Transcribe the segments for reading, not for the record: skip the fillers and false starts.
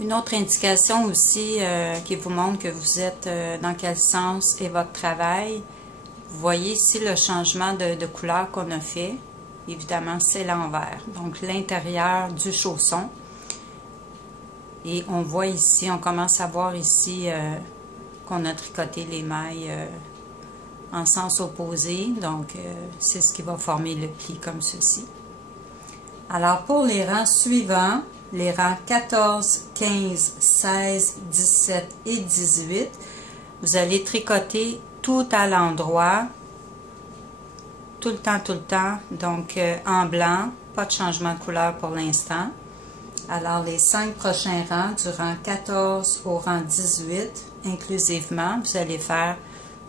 Une autre indication aussi qui vous montre que vous êtes dans quel sens est votre travail. Vous voyez ici le changement de couleur qu'on a fait. Évidemment, c'est l'envers. Donc, l'intérieur du chausson. Et on voit ici, on commence à voir ici qu'on a tricoté les mailles en sens opposé. Donc, c'est ce qui va former le pli comme ceci. Alors, pour les rangs suivants, les rangs 14, 15, 16, 17 et 18, vous allez tricoter tout à l'endroit, tout le temps, donc en blanc, pas de changement de couleur pour l'instant. Alors, les 5 prochains rangs, du rang 14 au rang 18, inclusivement, vous allez faire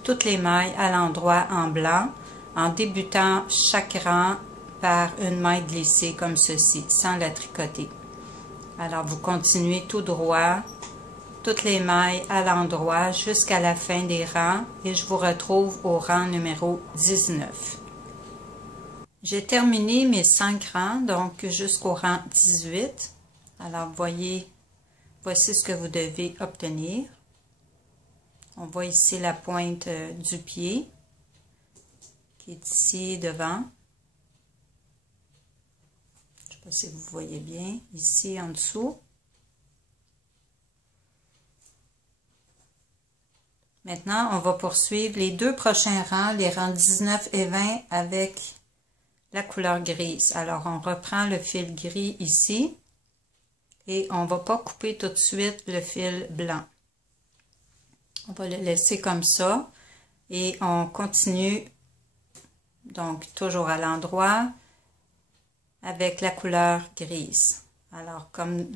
toutes les mailles à l'endroit en blanc, en débutant chaque rang par une maille glissée comme ceci, sans la tricoter. Alors, vous continuez tout droit, toutes les mailles à l'endroit jusqu'à la fin des rangs et je vous retrouve au rang numéro 19. J'ai terminé mes 5 rangs, donc jusqu'au rang 18. Alors, voyez, voici ce que vous devez obtenir. On voit ici la pointe du pied qui est ici devant. Je ne sais pas si vous voyez bien, ici en dessous. Maintenant, on va poursuivre les 2 prochains rangs, les rangs 19 et 20 avec la couleur grise. Alors, on reprend le fil gris ici et on ne va pas couper tout de suite le fil blanc. On va le laisser comme ça et on continue, donc toujours à l'endroit, avec la couleur grise. Alors, comme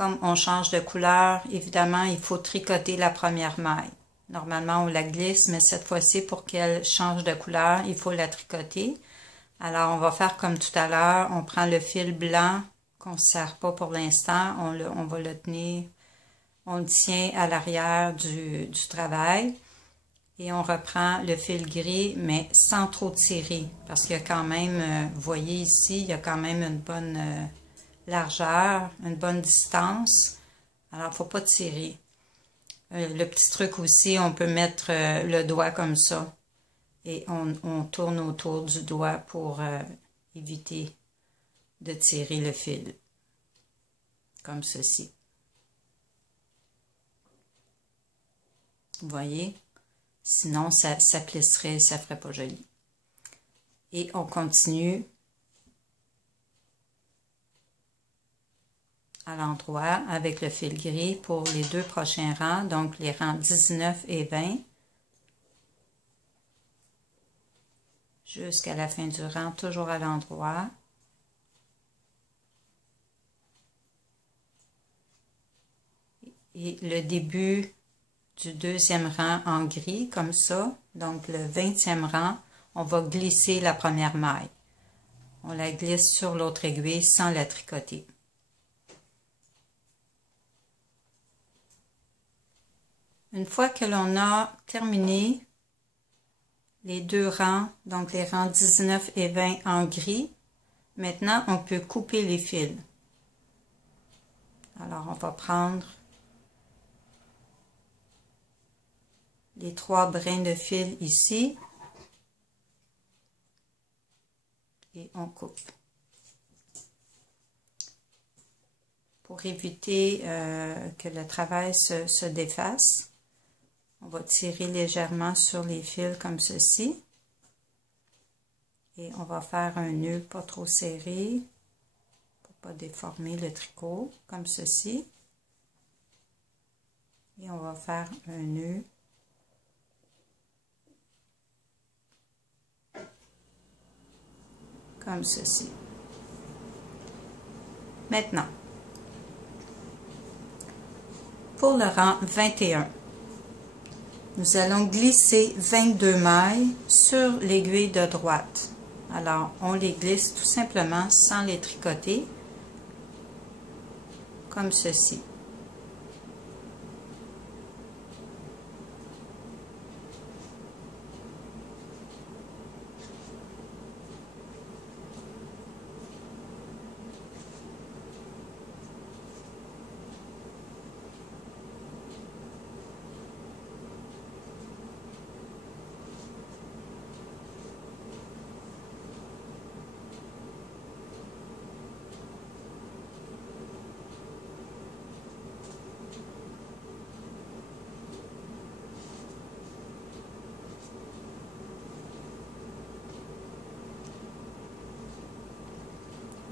on change de couleur, évidemment, il faut tricoter la première maille. Normalement, on la glisse, mais cette fois-ci, pour qu'elle change de couleur, il faut la tricoter. Alors, on va faire comme tout à l'heure. On prend le fil blanc qu'on ne sert pas pour l'instant. On va le tenir, on le tient à l'arrière du travail. Et on reprend le fil gris, mais sans trop tirer. Parce qu'il y a quand même, vous voyez ici, il y a quand même une bonne largeur, une bonne distance. Alors, il ne faut pas tirer. Le petit truc aussi, on peut mettre le doigt comme ça. Et on tourne autour du doigt pour éviter de tirer le fil. Comme ceci. Vous voyez? Sinon, ça plisserait, ça ne ferait pas joli. Et on continue à l'endroit avec le fil gris pour les 2 prochains rangs, donc les rangs 19 et 20. Jusqu'à la fin du rang, toujours à l'endroit. Et le début du 2e rang en gris, comme ça. Donc, le 20e rang, on va glisser la première maille. On la glisse sur l'autre aiguille sans la tricoter. Une fois que l'on a terminé les 2 rangs, donc les rangs 19 et 20 en gris, maintenant, on peut couper les fils. Alors, on va prendre les 3 brins de fil ici et on coupe. Pour éviter que le travail se défasse, on va tirer légèrement sur les fils comme ceci et on va faire un nœud pas trop serré pour pas déformer le tricot comme ceci et on va faire un nœud comme ceci. Maintenant, pour le rang 21, nous allons glisser 22 mailles sur l'aiguille de droite. Alors, on les glisse tout simplement sans les tricoter, comme ceci.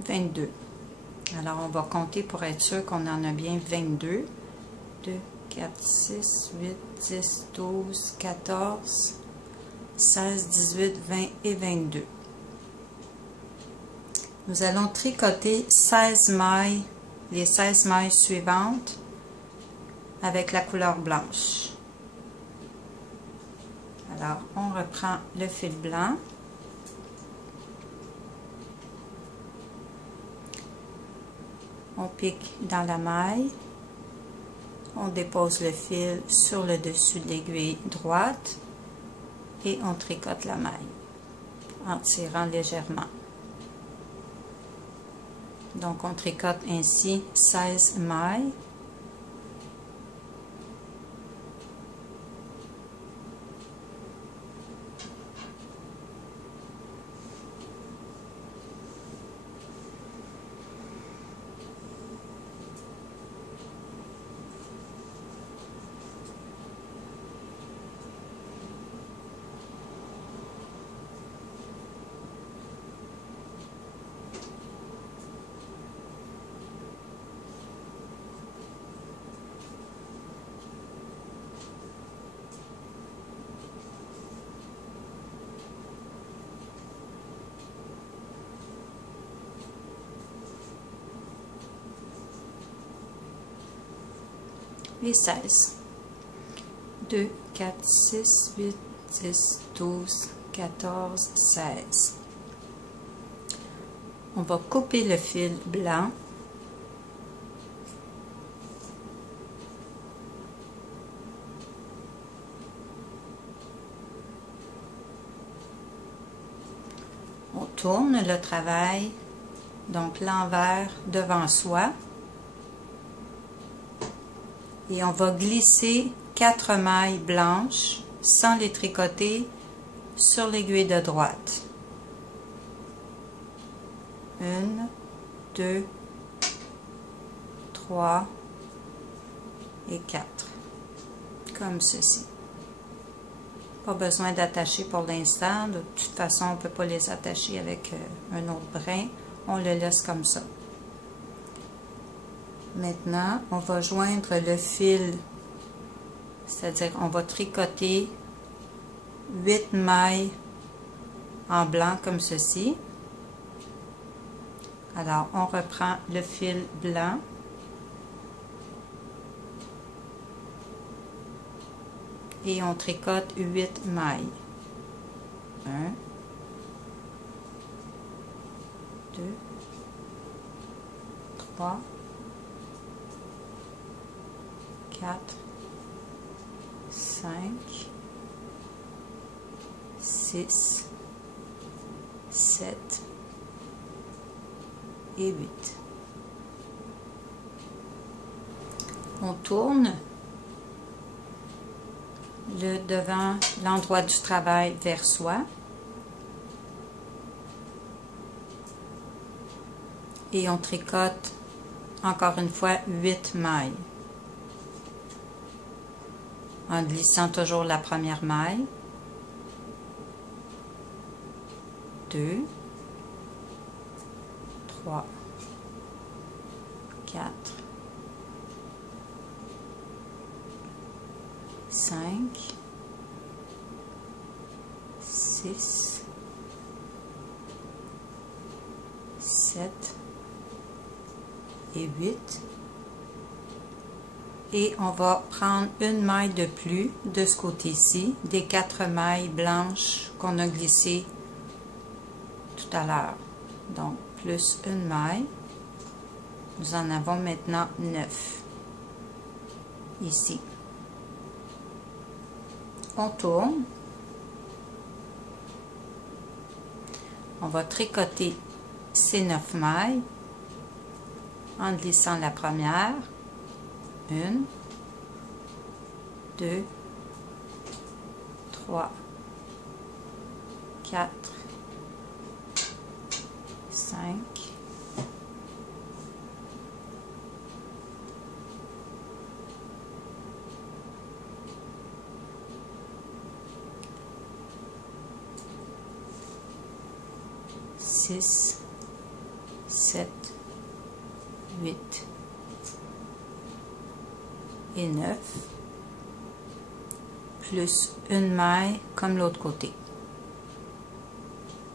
22. Alors, on va compter pour être sûr qu'on en a bien 22. 2, 4, 6, 8, 10, 12, 14, 16, 18, 20 et 22. Nous allons tricoter 16 mailles, les 16 mailles suivantes avec la couleur blanche. Alors, on reprend le fil blanc. On pique dans la maille. On dépose le fil sur le dessus de l'aiguille droite et on tricote la maille en tirant légèrement. Donc, on tricote ainsi 16 mailles. Et 16. 2, 4, 6, 8, 10, 12, 14, 16. On va couper le fil blanc. On tourne le travail, donc l'envers devant soi. Et on va glisser 4 mailles blanches sans les tricoter sur l'aiguille de droite. 1, 2, 3 et 4. Comme ceci. Pas besoin d'attacher pour l'instant. De toute façon, on ne peut pas les attacher avec un autre brin. On le laisse comme ça. Maintenant, on va joindre le fil, c'est-à-dire on va tricoter 8 mailles en blanc comme ceci. Alors, on reprend le fil blanc. Et on tricote 8 mailles. 1, 2, 3, 4, 5, 6, 7 et 8. On tourne le devant, l'endroit du travail vers soi. Et on tricote encore une fois 8 mailles. En glissant toujours la première maille. 2, 3, 4, 5, 6, 7 et 8. Et on va prendre une maille de plus de ce côté-ci, des 4 mailles blanches qu'on a glissées tout à l'heure. Donc, plus une maille. Nous en avons maintenant 9. Ici. On tourne. On va tricoter ces 9 mailles en glissant la première. 1, 2, 3, 4, 5, 6, 7, 8 et 9, plus une maille comme l'autre côté.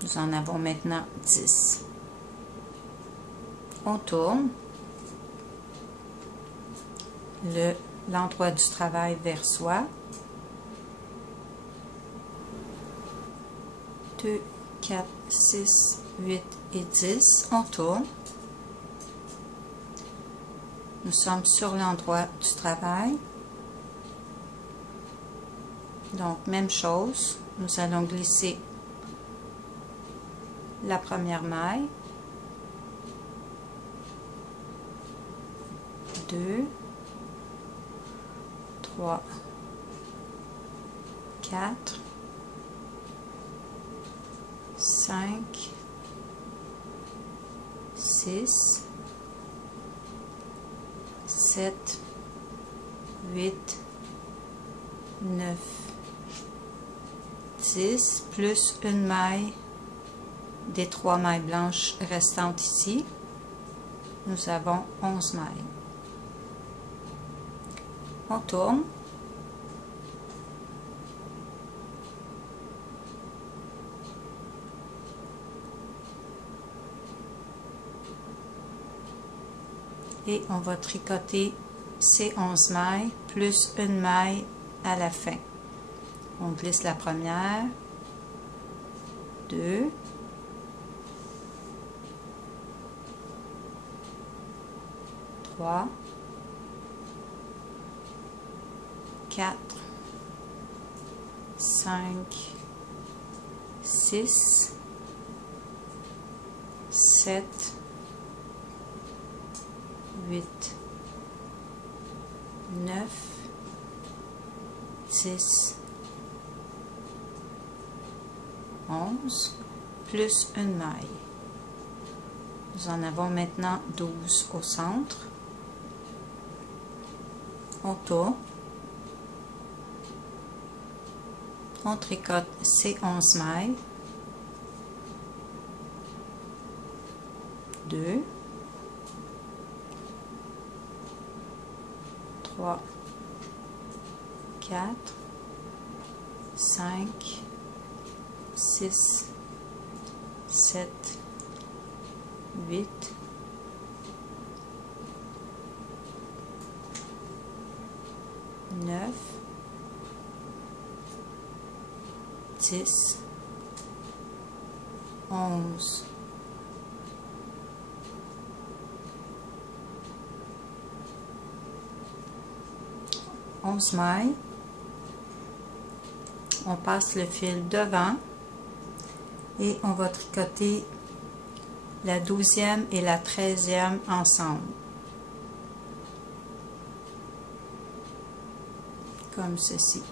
Nous en avons maintenant 10. On tourne l'endroit du travail vers soi. 2, 4, 6, 8 et 10. On tourne. Nous sommes sur l'endroit du travail. Donc, même chose. Nous allons glisser la première maille. 2, 3, 4, 5, 6, 7, 8, 9, 10, plus une maille des 3 mailles blanches restantes ici. Nous avons 11 mailles. On tourne. Et on va tricoter ces 11 mailles plus une maille à la fin. On glisse la première, 2, 3, 4, 5, 6, 7, 8, 9, 10, 11, plus une maille. Nous en avons maintenant 12 au centre. On tourne. On tricote ces 11 mailles. 2, 3, 4, 5, 6, 7, 8, 9, 10, 11, 11 mailles. On passe le fil devant et on va tricoter la 12e et la 13e ensemble. Comme ceci.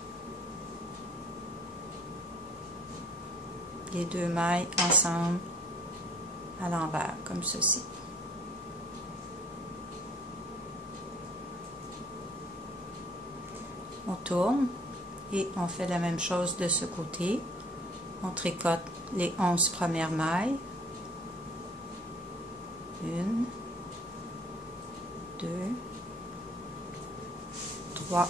Les 2 mailles ensemble à l'envers, comme ceci. On tourne et on fait la même chose de ce côté. On tricote les 11 premières mailles. 1, 2, 3,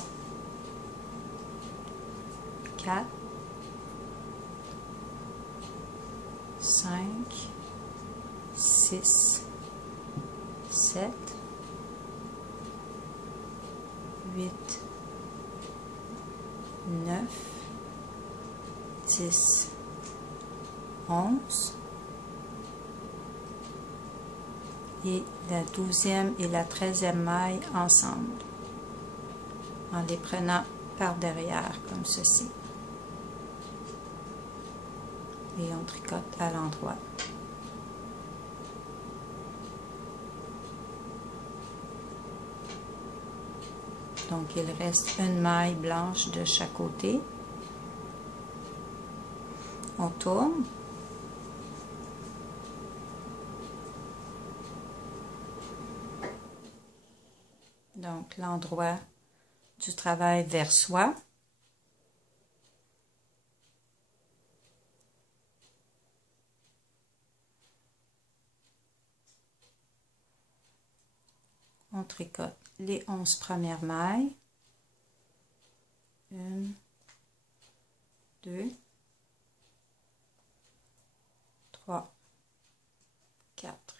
4, 5, 6, 7, 8, 9, 10, 11 et la 12e et la 13e maille ensemble en les prenant par derrière comme ceci et on tricote à l'endroit. Donc il reste une maille blanche de chaque côté. On tourne. Donc l'endroit du travail vers soi. On tricote les 11 premières mailles. 1, 2, 3, 4,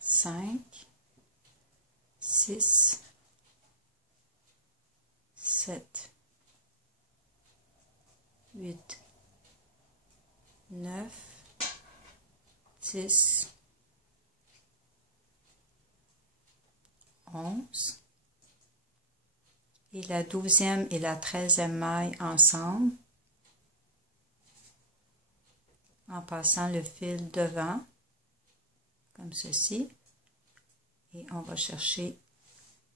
5, 6, 7, 8, 9, 10, 11 et la 12e et la 13e maille ensemble en passant le fil devant comme ceci et on va chercher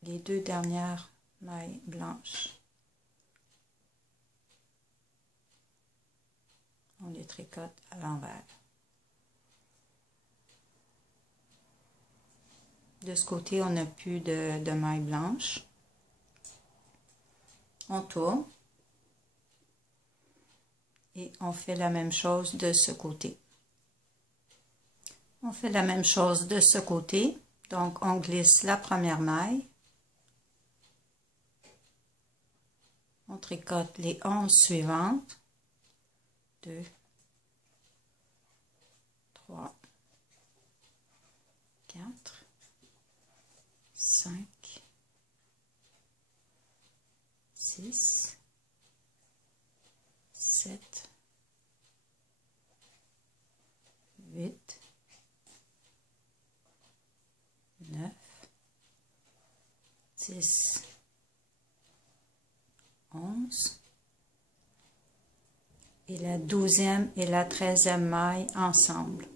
les 2 dernières mailles blanches. On les tricote à l'envers. De ce côté, on n'a plus de mailles blanches. On tourne et on fait la même chose de ce côté. On fait la même chose de ce côté. Donc, on glisse la première maille. On tricote les 11 suivantes. 2, 3, 4, 5, 6, 7, 8, 9, 10, 11 et la 12e et la 13e maille ensemble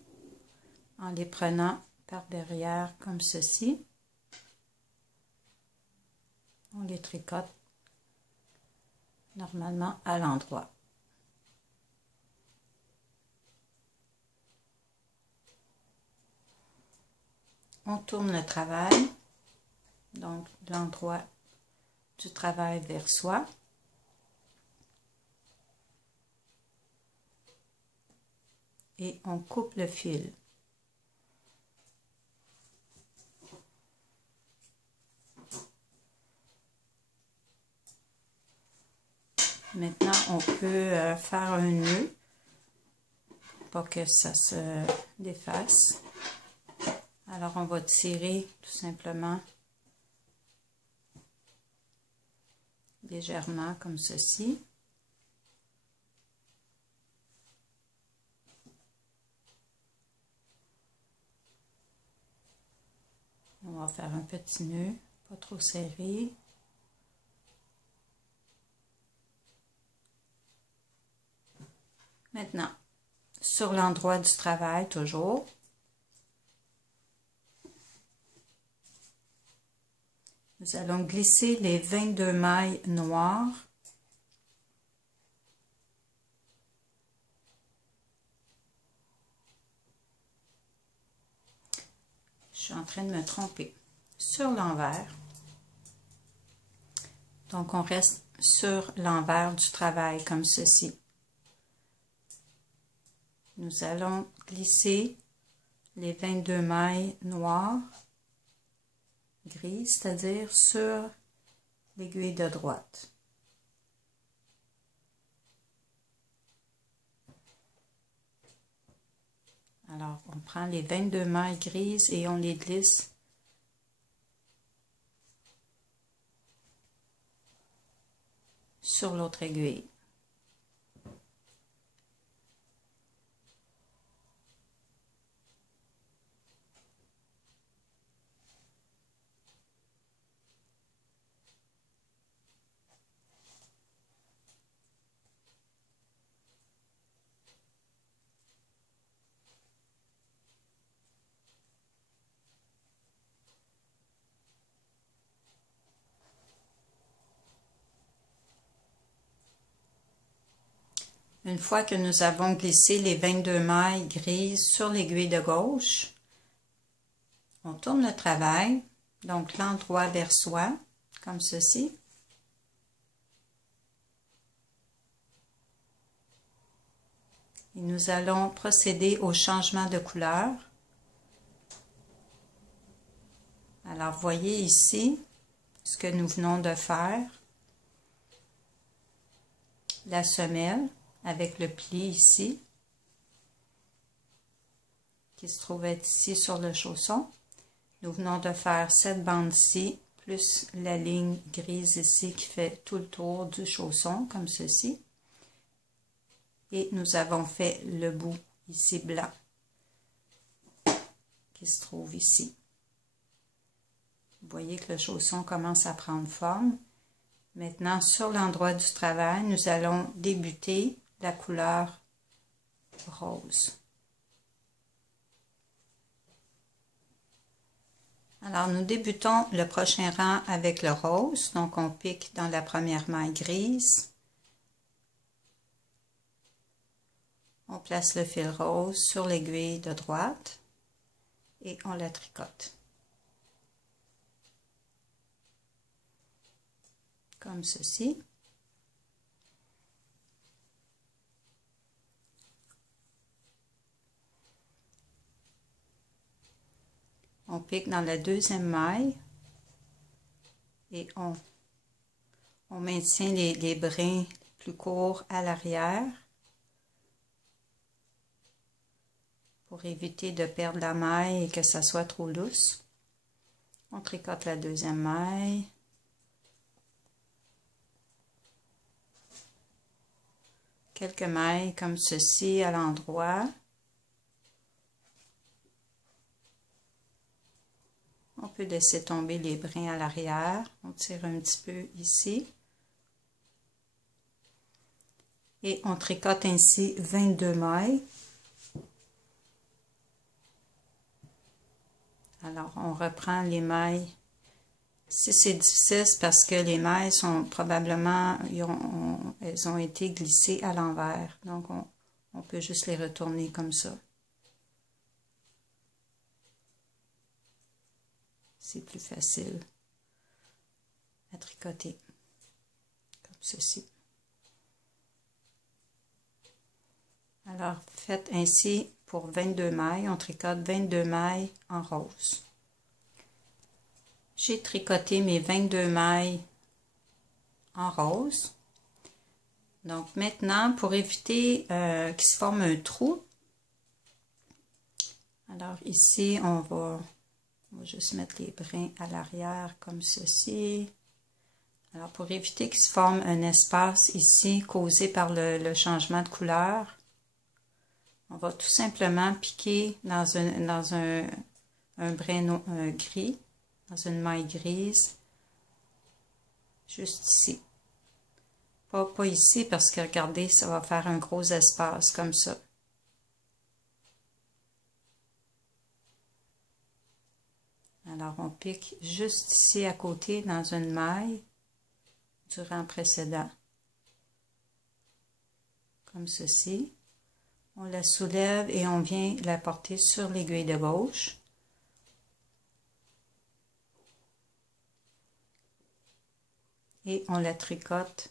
en les prenant par derrière comme ceci. On les tricote normalement à l'endroit. On tourne le travail, donc l'endroit du travail vers soi. Et on coupe le fil. Maintenant, on peut faire un nœud pour que ça se défasse. Alors, on va tirer tout simplement légèrement comme ceci. On va faire un petit nœud, pas trop serré. Maintenant, sur l'endroit du travail, toujours, nous allons glisser les 22 mailles noires je suis en train de me tromper sur l'envers. Donc, on reste sur l'envers du travail comme ceci. Nous allons glisser les 22 mailles noires, grises, c'est-à-dire sur l'aiguille de droite. Alors, on prend les 22 mailles grises et on les glisse sur l'autre aiguille. Une fois que nous avons glissé les 22 mailles grises sur l'aiguille de gauche, on tourne le travail, donc l'endroit vers soi, comme ceci. Et nous allons procéder au changement de couleur. Alors, voyez ici ce que nous venons de faire. La semelle avec le pli ici, qui se trouve être ici sur le chausson. Nous venons de faire cette bande-ci, plus la ligne grise ici qui fait tout le tour du chausson, comme ceci. Et nous avons fait le bout ici blanc, qui se trouve ici. Vous voyez que le chausson commence à prendre forme. Maintenant, sur l'endroit du travail, nous allons débuter la couleur rose. Alors, nous débutons le prochain rang avec le rose. Donc, on pique dans la première maille grise. On place le fil rose sur l'aiguille de droite et on la tricote. Comme ceci. On pique dans la deuxième maille et on maintient les brins plus courts à l'arrière pour éviter de perdre la maille et que ça soit trop lousse. On tricote la deuxième maille. Quelques mailles comme ceci à l'endroit. On peut laisser tomber les brins à l'arrière. On tire un petit peu ici. Et on tricote ainsi 22 mailles. Alors, on reprend les mailles. Si c'est difficile, c'est parce que les mailles sont probablement, elles ont été glissées à l'envers. Donc, on peut juste les retourner comme ça. C'est plus facile à tricoter, comme ceci. Alors, faites ainsi pour 22 mailles. On tricote 22 mailles en rose. J'ai tricoté mes 22 mailles en rose. Donc maintenant, pour éviter qu'il se forme un trou, alors ici, on va juste mettre les brins à l'arrière comme ceci. Alors pour éviter qu'il se forme un espace ici causé par le changement de couleur, on va tout simplement piquer dans un brin gris, dans une maille grise, juste ici. Pas ici parce que regardez, ça va faire un gros espace comme ça. Alors on pique juste ici à côté dans une maille du rang précédent. Comme ceci. On la soulève et on vient la porter sur l'aiguille de gauche. Et on la tricote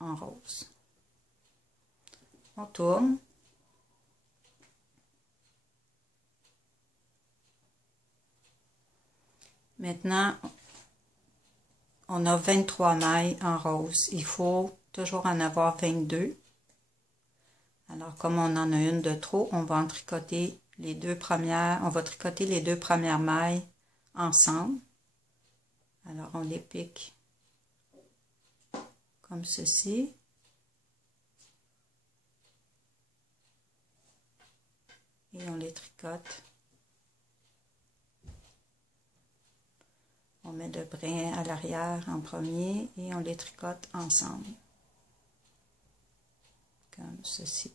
en rose. On tourne. Maintenant, on a 23 mailles en rose. Il faut toujours en avoir 22. Alors, comme on en a une de trop, on va en tricoter les deux premières. On va tricoter les deux premières mailles ensemble. Alors, on les pique comme ceci. Et on les tricote. On met le brin à l'arrière en premier et on les tricote ensemble. Comme ceci.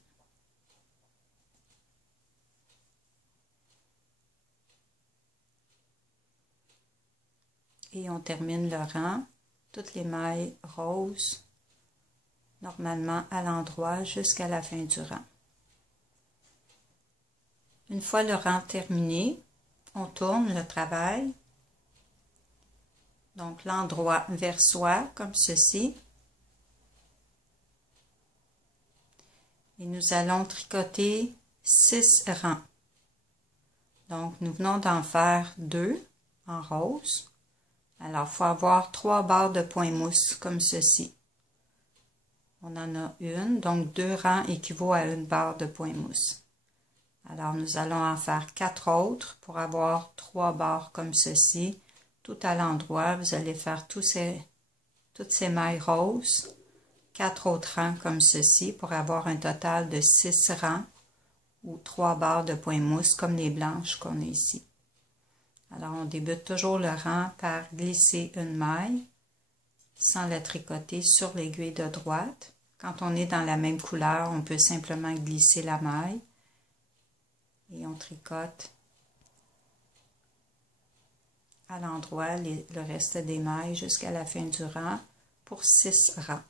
Et on termine le rang, toutes les mailles roses, normalement à l'endroit jusqu'à la fin du rang. Une fois le rang terminé, on tourne le travail, donc l'endroit vers soi, comme ceci. Et nous allons tricoter 6 rangs. Donc, nous venons d'en faire 2. en rose. Alors, il faut avoir 3 barres de point mousse comme ceci. On en a une, donc 2 rangs équivaut à une barre de point mousse. Alors, nous allons en faire 4 autres pour avoir 3 barres comme ceci. Tout à l'endroit, vous allez faire toutes ces mailles roses, 4 autres rangs comme ceci pour avoir un total de 6 rangs ou 3 barres de point mousse comme les blanches qu'on a ici. Alors, on débute toujours le rang par glisser une maille sans la tricoter sur l'aiguille de droite. Quand on est dans la même couleur, on peut simplement glisser la maille et on tricote à l'endroit le reste des mailles jusqu'à la fin du rang pour 6 rangs.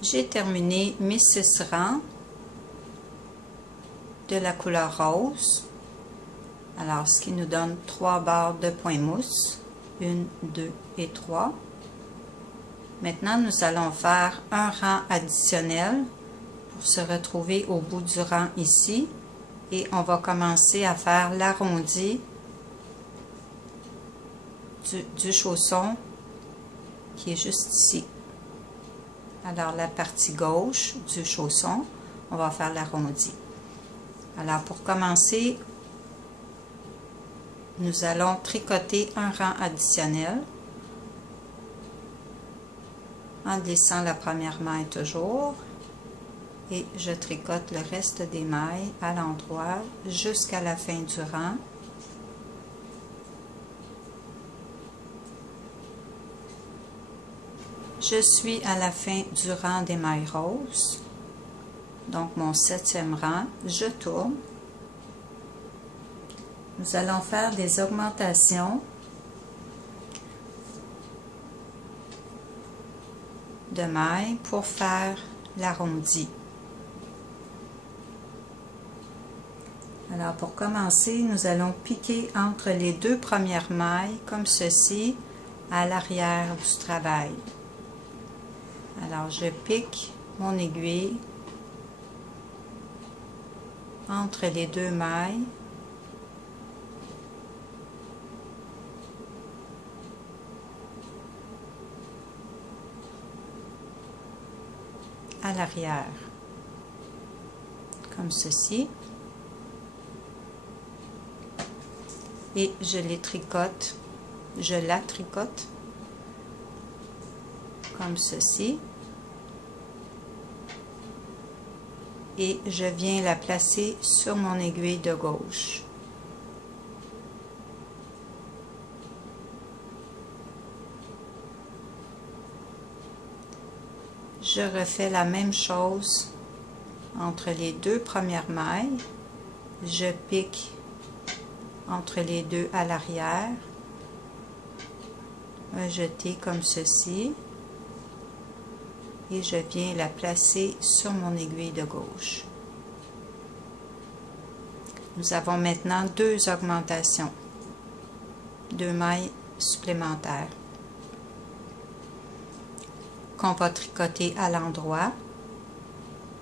J'ai terminé mes 6 rangs de la couleur rose. Alors, ce qui nous donne 3 barres de point mousse. 1, 2 et 3. Maintenant, nous allons faire un rang additionnel pour se retrouver au bout du rang ici. Et on va commencer à faire l'arrondi du chausson qui est juste ici. Alors, la partie gauche du chausson, on va faire l'arrondi. Alors, pour commencer, nous allons tricoter un rang additionnel en glissant la première maille toujours et je tricote le reste des mailles à l'endroit jusqu'à la fin du rang. Je suis à la fin du rang des mailles roses, donc mon 7e rang, je tourne. Nous allons faire des augmentations de mailles pour faire l'arrondi. Alors pour commencer, nous allons piquer entre les 2 premières mailles comme ceci à l'arrière du travail. Alors je pique mon aiguille entre les 2 mailles. À l'arrière, comme ceci, et je les tricote, je la tricote comme ceci, et je viens la placer sur mon aiguille de gauche. Je refais la même chose entre les 2 premières mailles. Je pique entre les 2 à l'arrière, un jeté comme ceci, et je viens la placer sur mon aiguille de gauche. Nous avons maintenant 2 augmentations, 2 mailles supplémentaires qu'on va tricoter à l'endroit.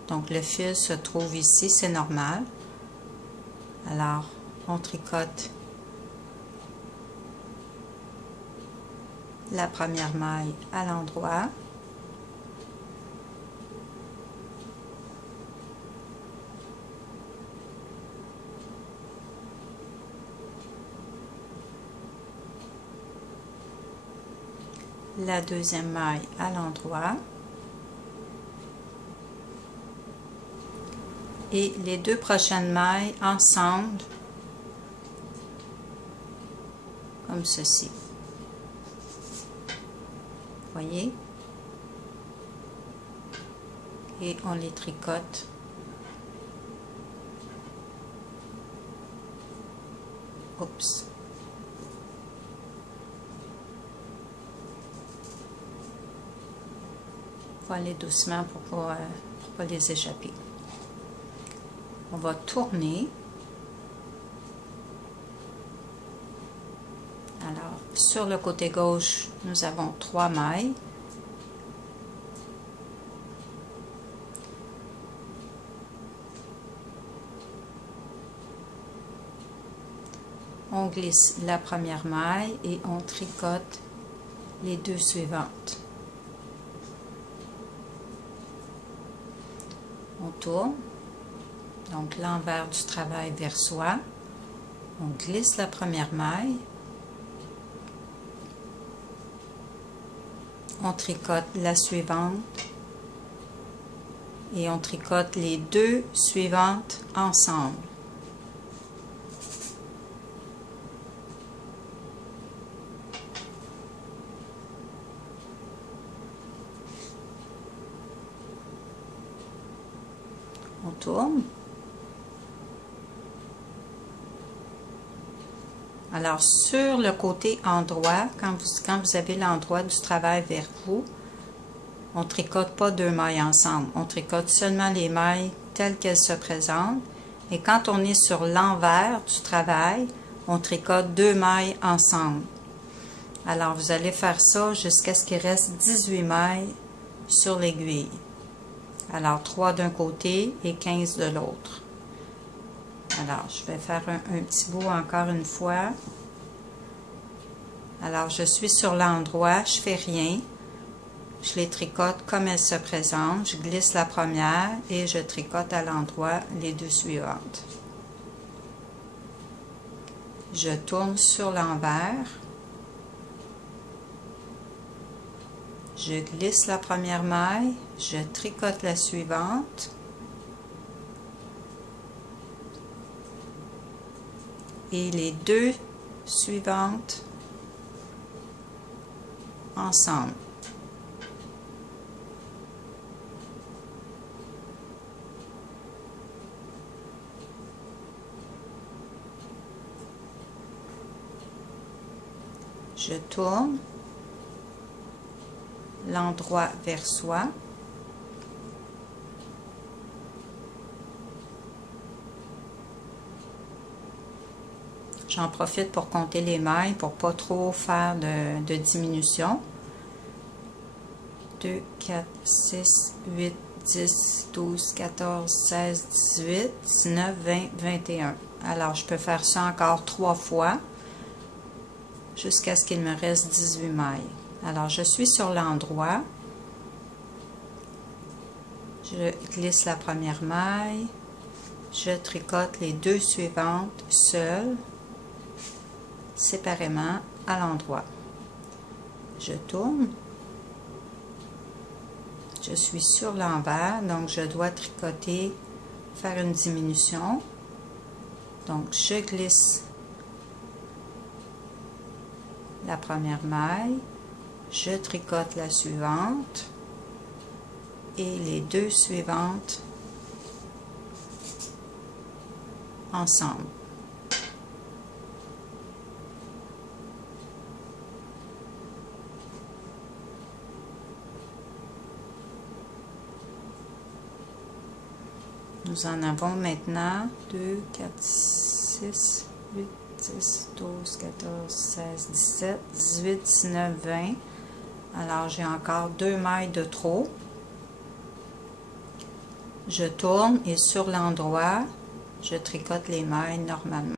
Donc le fil se trouve ici, c'est normal. Alors on tricote la première maille à l'endroit. La deuxième maille à l'endroit et les 2 prochaines mailles ensemble comme ceci. Voyez? Et on les tricote oups. Il faut aller doucement pour pas les échapper. On va tourner. Alors, sur le côté gauche, nous avons 3 mailles. On glisse la première maille et on tricote les 2 suivantes. On tourne, donc l'envers du travail vers soi. On glisse la première maille. On tricote la suivante et on tricote les 2 suivantes ensemble. On tourne. Alors, sur le côté endroit, quand vous avez l'endroit du travail vers vous, on ne tricote pas 2 mailles ensemble. On tricote seulement les mailles telles qu'elles se présentent. Et quand on est sur l'envers du travail, on tricote 2 mailles ensemble. Alors, vous allez faire ça jusqu'à ce qu'il reste 18 mailles sur l'aiguille. Alors, 3 d'un côté et 15 de l'autre. Alors, je vais faire un petit bout encore une fois. Alors, je suis sur l'endroit, je fais rien. Je les tricote comme elles se présentent. Je glisse la première et je tricote à l'endroit les 2 suivantes. Je tourne sur l'envers. Je glisse la première maille. Je tricote la suivante. Et les 2 suivantes ensemble. Je tourne l'endroit vers soi. J'en profite pour compter les mailles pour pas trop faire de diminution. 2, 4, 6, 8, 10, 12, 14, 16, 18, 19, 20, 21. Alors, je peux faire ça encore 3 fois jusqu'à ce qu'il me reste 18 mailles. Alors, je suis sur l'endroit. Je glisse la première maille. Je tricote les 2 suivantes seules, séparément à l'endroit. Je tourne. Je suis sur l'envers, donc je dois tricoter, faire une diminution. Donc, je glisse la première maille, je tricote la suivante et les 2 suivantes ensemble. Nous en avons maintenant 2, 4, 6, 8, 10, 12, 14, 16, 17, 18, 19, 20. Alors, j'ai encore 2 mailles de trop. Je tourne et sur l'endroit, je tricote les mailles normalement.